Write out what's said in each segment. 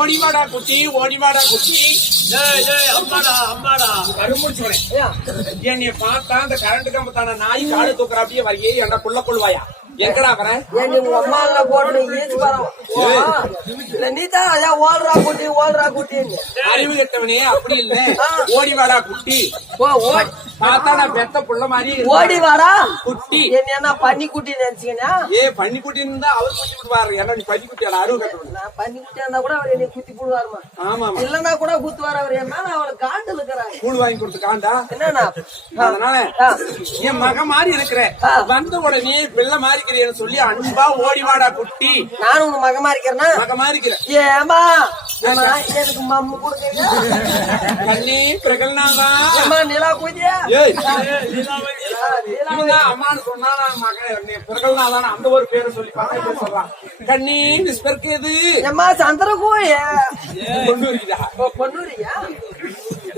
ஓடிவாடா குட்டி ஓடிவாடா குட்டி. அம்மாடா அம்மாடா கருமுடிச்சுவனே என்னைய பார்த்தா அந்த கரண்ட் கம்பத்தான நாய் காடு தூக்குற அப்படியே வரையே என்ன புள்ள கொள்வாயா எங்கடா வரேன் அம்மா போட்டு நீதான் ஓடுறா குட்டி ஓடுறா குட்டின்னு அறிவு கெட்டவனே அப்படி இல்ல ஓடிவாடா குட்டி பார்த்தா நான் பெத்த புள்ள மாதிரி ஓடி வாடா குட்டி என்ன பன்னி குட்டி நினைச்சீங்கன்னா பன்னி குட்டி இருந்தா அவர் குத்தி விடுவாரு ஏன்னா நீ பன்னி குட்டி அறிவு கட்டணும் நான் பன்னி குட்டியா இருந்தா கூட அவர் என்னை குத்தி போடுவாருமா ஆமா இல்லன்னா கூட குத்துவாரு அவர் என்ன அவளுக்கு காண்டு இருக்கிறாரு கூழ் வாங்கி கொடுத்து காண்டா என்னன்னா அதனால என் மக மாதிரி இருக்கிற வந்த உடனே பிள்ளை மாதிரி இருக்கிறேன்னு சொல்லி அன்பா ஓடிவாடா குட்டி. நானும் உங்க மகமா இருக்கிறேன்னா மகமா இருக்கிறேன் ஏமா எனக்கு மம்மு கொடுக்குறீங்க கண்ணி பிரகல்னாதா நிலா கூதியா அம்மான்னு சொன்னா மகன் பிரகல்னாதான் அந்த ஒரு பேரை சொல்லி பார்க்க சொல்றான். கண்ணி விஸ்பர்க்கேது ஏமா சந்திரகோய பொண்ணூரியா பொண்ணூரியா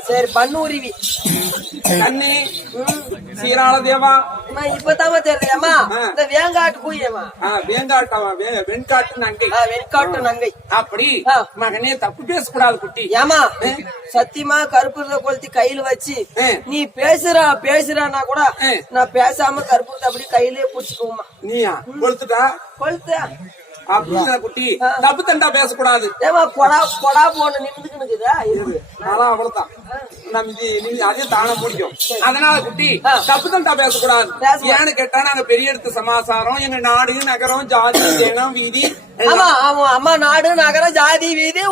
சரி பன்னூரிவி கண்ணி சீராள தேவா இப்பதாம தெரியலையாமா இந்த வேங்காட்டு கூயமா வெண்காட்டு நங்கை வெண்காட்டு நங்கை அப்படி மகனே தப்பு பேசக்கூடாது குட்டி. ஏமா சத்தியமா கருப்புறத கொளுத்தி கையில வச்சு நீ பேசுறானா கூட நான் பேசாம கருப்புறத அப்படி கையிலேயே புடிச்சுக்குவோமா. நீயா கொளுத்துட்டா கொளுத்த அப்படின்னா குட்டி தப்பு தண்டா பேசக்கூடாது. ஏமா கொடா கொடா போன நிமிந்துக்குனுக்குதா இருக்கு அவ்வளவுதான் அதே தானே பிடிக்கும். அதனால குட்டி தப்பு தண்டா பேசக்கூடாது. ஏன்னு கேட்டா நாங்க பெரிய இடத்து சமாசாரம் எங்க நாடு நகரம் ஜாதி தேனம் வீதி. ஆமா ஆமா அம்மா நாடு நகரம் ஜாதி வீதி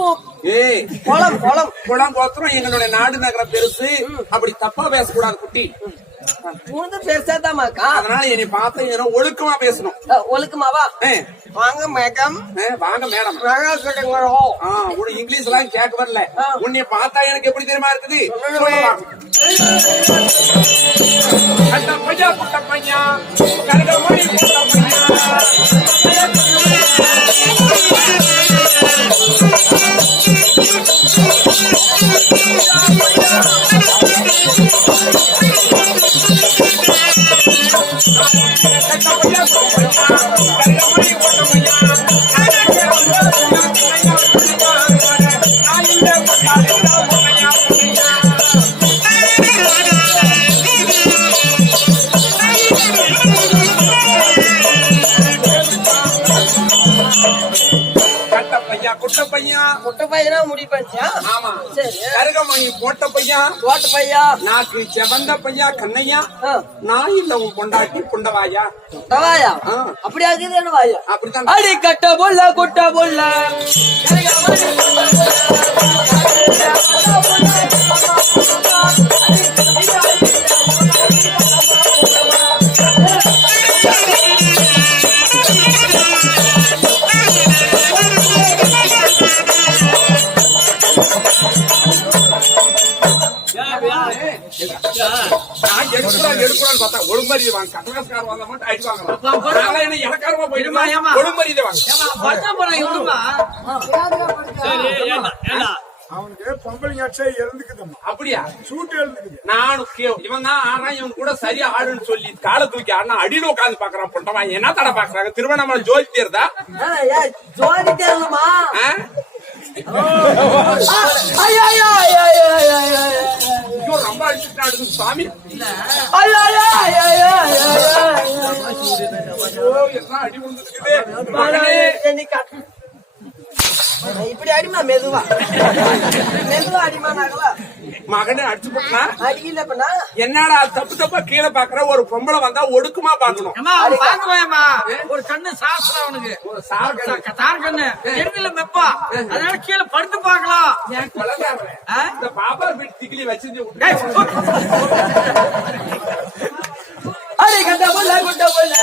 குளம் குளம் குளம் கோத்திரம் எங்களுடைய நாடு நகரம் பெருசு. அப்படி தப்பா பேசக்கூடாது குட்டி. பெருசாதாமாக்கா அதனால என்னை பார்த்து ஒழுக்கமா பேசணும். ஒழுக்கமாவா வாங்க மேடம் வாங்க மேடம் இங்கிலீஷ் எல்லாம் கேட்க வரல. உன்னை பார்த்தா எனக்கு எப்படி தெரியுமா இருக்குது. பையா புட்ட பையா கருகமணி குட்ட பையனா முடி பையா. ஆமா சரி கருகமணி போட்ட பையா போட்ட பையா நாக்கு செவந்த பையா கண்ணையா நான் இல்ல உன் பொண்டாட்டி புண்டவாயா வாயா அப்படி ஆகுது வாயா அப்படித்தான். அடி கட்ட பொல்ல குட்ட பொல்ல எடுக்கூடாது பார்த்தா ஒழுங்கரி வாங்க கட்டணக்கார வாங்க மட்டும் அடி வாங்குறோம். என்ன இலக்காரமா போயிடுமா ஒழுங்கரி வாங்க. அவனுக்கு பொம்பளை இறந்துக்குதம்மா. அப்படியா சூட்டு எழுந்துக்குது. நானும் இவன் தான் ஆனா இவன் கூட சரியா ஆடுன்னு சொல்லி காலை தூக்கி ஆனா அடியில உட்காந்து பாக்குறான். பொண்டமா என்ன தடை பாக்குறாங்க. திருவண்ணாமலை ஜோதி தேர்தா ஜோதி தேர்தலுமா ரொம்ப அடிச்சுட்டு சாமி அடி விழுந்துருக்குது. இப்படி அடிமா மெதுவா மெதுவா அடிமா நாங்களா மகனை அடிச்சு போட்டா அடிக்கல பண்ணா என்னடா தப்பு தப்பா கீழே பாக்குற ஒரு பொம்பளை வந்தா ஒடுக்குமா பாக்கணும். ஒரு கண்ணு சாஸ்திரம் அவனுக்கு ஒரு சார் கண்ணு எருமையில மெப்பா அதனால கீழே படுத்து பாக்கலாம். இந்த பாப்பா வீட்டு திக்கிலி வச்சிருந்து அடி கட்ட புள்ள குட்ட புள்ள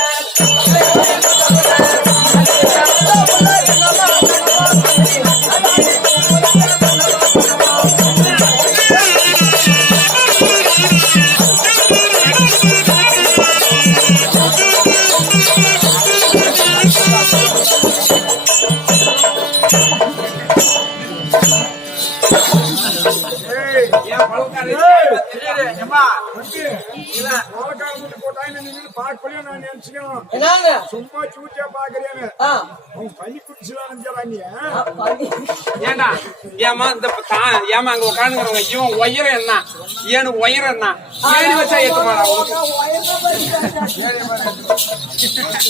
முடியாது ஏப்பா கோலக்காரன் மட்டும் போட்டாங்க நீங்க பார்க்கலையே நான் நினைச்சுக்கணும் என்னங்க சும்மா சூட்டியா பாக்குறேன்னு ஆ, அவங்க பள்ளி குடிச்சுலாம் நினைச்சாங்க ஏண்டா ஏமா இந்த ஏமா அங்க உட்காந்துக்கிறவங்க இவன் உயரம் என்ன ஏனுக்கு உயரம் என்ன ஏறி வச்சா ஏற்ற மாடா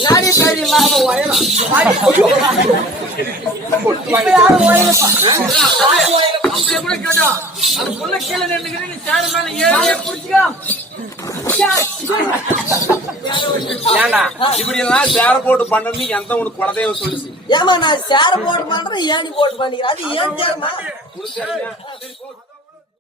நாடி பேர் இல்லாத உயரம். இப்ப யாரும் உயரப்பா? அப்படியே கூட கேட்டோம் அது புள்ள கீழே நின்னுக்கிட்டு நீ சேர மேல ஏறி புடிச்சுக்கோ. ஏண்டா இப்படி எல்லாம் சேர போட்டு பண்ணணும்னு எந்த உனக்கு குலதெய்வம் சொல்லுச்சு ஏமா நான் சேர போட்டு பண்றேன் ஏணி போட்டு பண்ணிக்கிறேன் அது ஏன் தெரியுமா உனக்கு தெரியுமா?